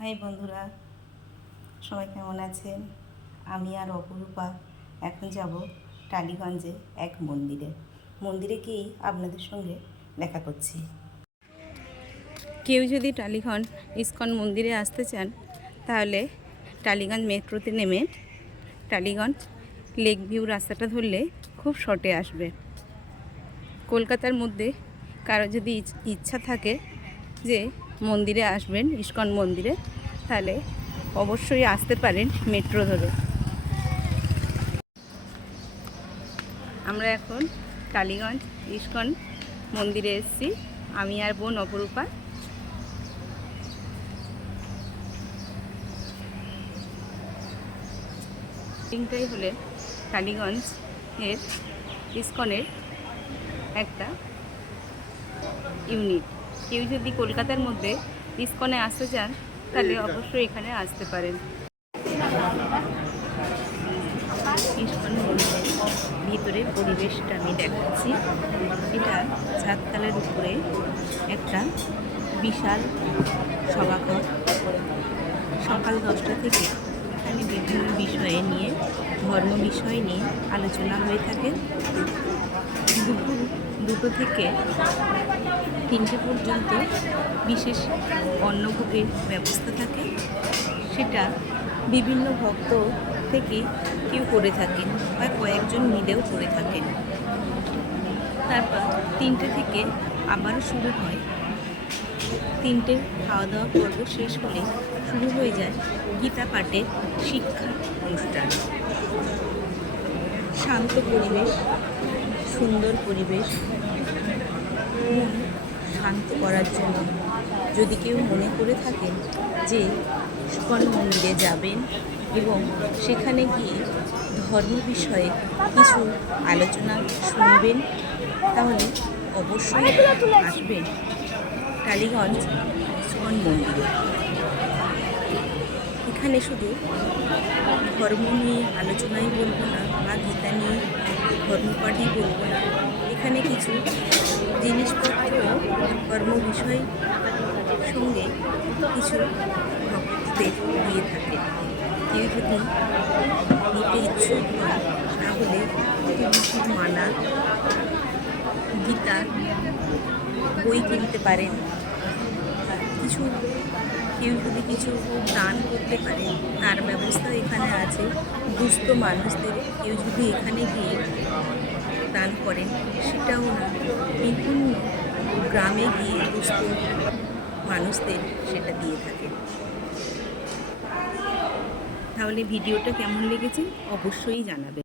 High বন্ধুরা, সবাই কেমন আছেন? আমি আর অপরূপা এখন যাব টালিগঞ্জে এক মন্দিরে গিয়েই আপনাদের সঙ্গে দেখা করছি। কেউ যদি টালিগঞ্জ ইস্কন মন্দিরে আসতে চান তাহলে টালিগঞ্জ মেট্রোতে নেমে টালিগঞ্জ লেক ভিউ রাস্তাটা ধরলে খুব শর্টে আসবে। কলকাতার মধ্যে কারো যদি ইচ্ছা থাকে যে মন্দিরে আসবেন, ইস্কন মন্দিরে, তাহলে অবশ্যই আসতে পারেন মেট্রো ধরে। আমরা এখন টালিগঞ্জ ইস্কন মন্দিরে এসেছি, আমি আর বোন অপরূপা। বিল্ডিংটাই হলে টালিগঞ্জ এর ইস্কনের একটা ইউনিট। কেউ যদি কলকাতার মধ্যে ইস্কনে আসতে চান তাহলে অবশ্যই এখানে আসতে পারেন। ইস্কন মন্দিরের ভিতরের পরিবেশটা আমি দেখাচ্ছি। এটা ছাদতলার উপরে একটা বিশাল সভাঘর। সকাল 10টা থেকে এখানে বিভিন্ন বিষয়ে নিয়ে, ধর্ম বিষয় নিয়ে আলোচনা হয়ে থাকে। দুপুর 2টো থেকে 3টে পর্যন্ত বিশেষ অন্নভোগের ব্যবস্থা থাকে। সেটা বিভিন্ন ভক্ত থেকে কেউ করে থাকেন বা কয়েকজন মিলেও করে থাকেন। তারপর 3টে থেকে আবারও শুরু হয়। 3টে খাওয়া দাওয়া পর্ব শেষ হলে শুরু হয়ে যায় গীতা পাঠের শিক্ষা অনুষ্ঠান। শান্ত পরিবেশ, সুন্দর পরিবেশ, মন শান্ত করার জন্য যদি কেউ মনে করে থাকেন যে ইস্কন মন্দিরে যাবেন এবং সেখানে গিয়ে ধর্ম বিষয়ে কিছু আলোচনা শুনবেন, তাহলে অবশ্যই আসবেন টালিগঞ্জ ইস্কন মন্দিরে। এখানে শুধু ধর্ম নিয়ে আলোচনাই বলবো না বা গীতা নিয়ে ধর্মপাঠই বলবো না, এখানে কিছু জিনিসপত্র কর্ম বিষয় সঙ্গে কিছু ভক্তদের দিয়ে থাকে। কেউ যদি নিতে ইচ্ছুক হয় তাহলে তুলসীর মালা, গীতা বই কিনতে পারেন। কেউ যদি কিছু দান করতে পারে তার ব্যবস্থা এখানে আছে। দুস্থ মানুষদের কেউ যদি এখানে গিয়ে দান করেন, সেটাও না, বিভিন্ন গ্রামে গিয়ে দুস্থ মানুষদের সেটা দিয়ে থাকে। তাহলে ভিডিওটা কেমন লেগেছে অবশ্যই জানাবেন।